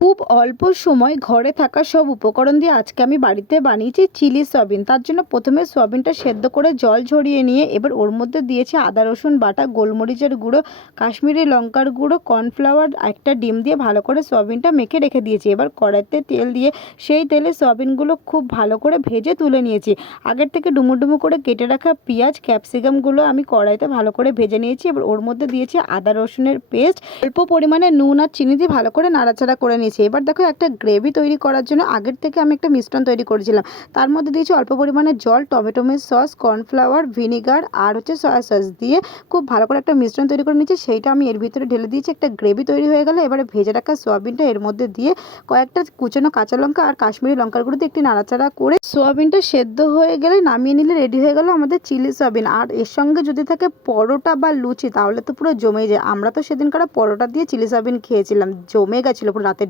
খুব অল্প সময় ঘরে থাকা সব উপকরণ দিয়ে আজকে আমি বাড়িতে বানিয়েছি চিলি সয়াবিন। তার জন্য প্রথমে সয়াবিনটা সেদ্ধ করে জল ঝরিয়ে নিয়ে এবার ওর মধ্যে দিয়েছি আদা রসুন বাটা, গোলমরিচের গুঁড়ো, কাশ্মীরি লঙ্কার গুঁড়ো, কর্নফ্লাওয়ার, একটা ডিম দিয়ে ভালো করে সয়াবিনটা মেখে রেখে দিয়েছি। এবার কড়াইতে তেল দিয়ে সেই তেলে সয়াবিনগুলো খুব ভালো করে ভেজে তুলে নিয়েছি। আগের থেকে ডুমো ডুমো করে কেটে রাখা পেঁয়াজ ক্যাপসিকামগুলো আমি কড়াইতে ভালো করে ভেজে নিয়েছি। এবার ওর মধ্যে দিয়েছি আদা রসুনের পেস্ট, অল্প পরিমাণে নুন আর চিনি দিয়ে ভালো করে নাড়াচাড়া করে নিয়েছি। এবার দেখো একটা গ্রেভি তৈরি করার জন্য আগের থেকে আমি একটা মিশ্রণ তৈরি করেছিলাম। তার মধ্যে দিয়েছি অল্প পরিমাণে জল, টমেটো সস, কর্নফ্লাওয়ার, ভিনিগার আর সয়া সস দিয়ে খুব ভালো করে একটা মিশ্রণ তৈরি করে নিয়েছি। সেইটা আমি এর ভিতরে ঢেলে দিয়েছি। একটা গ্রেভি তৈরি হয়ে গেলে এবারে ভেজে রাখা সোয়াবিনটা এর মধ্যে দিয়ে কয়েকটা কুচানো কাঁচা লঙ্কা আর কাশ্মীরি লঙ্কার গুঁড়ো দিয়ে একটি নাড়াচাড়া করে সোয়াবিনটা সেদ্ধ হয়ে গেলে নামিয়ে নিলে রেডি হয়ে গেল আমাদের চিলি সোয়াবিন। আর এর সঙ্গে যদি থাকে পরোটা বা লুচি তাহলে তো পুরো জমে যায়। আমরা তো সেদিনকার পরোটা দিয়ে চিলি সোয়াবিন খেয়েছিলাম, জমে গেছিলো পুরো রাতের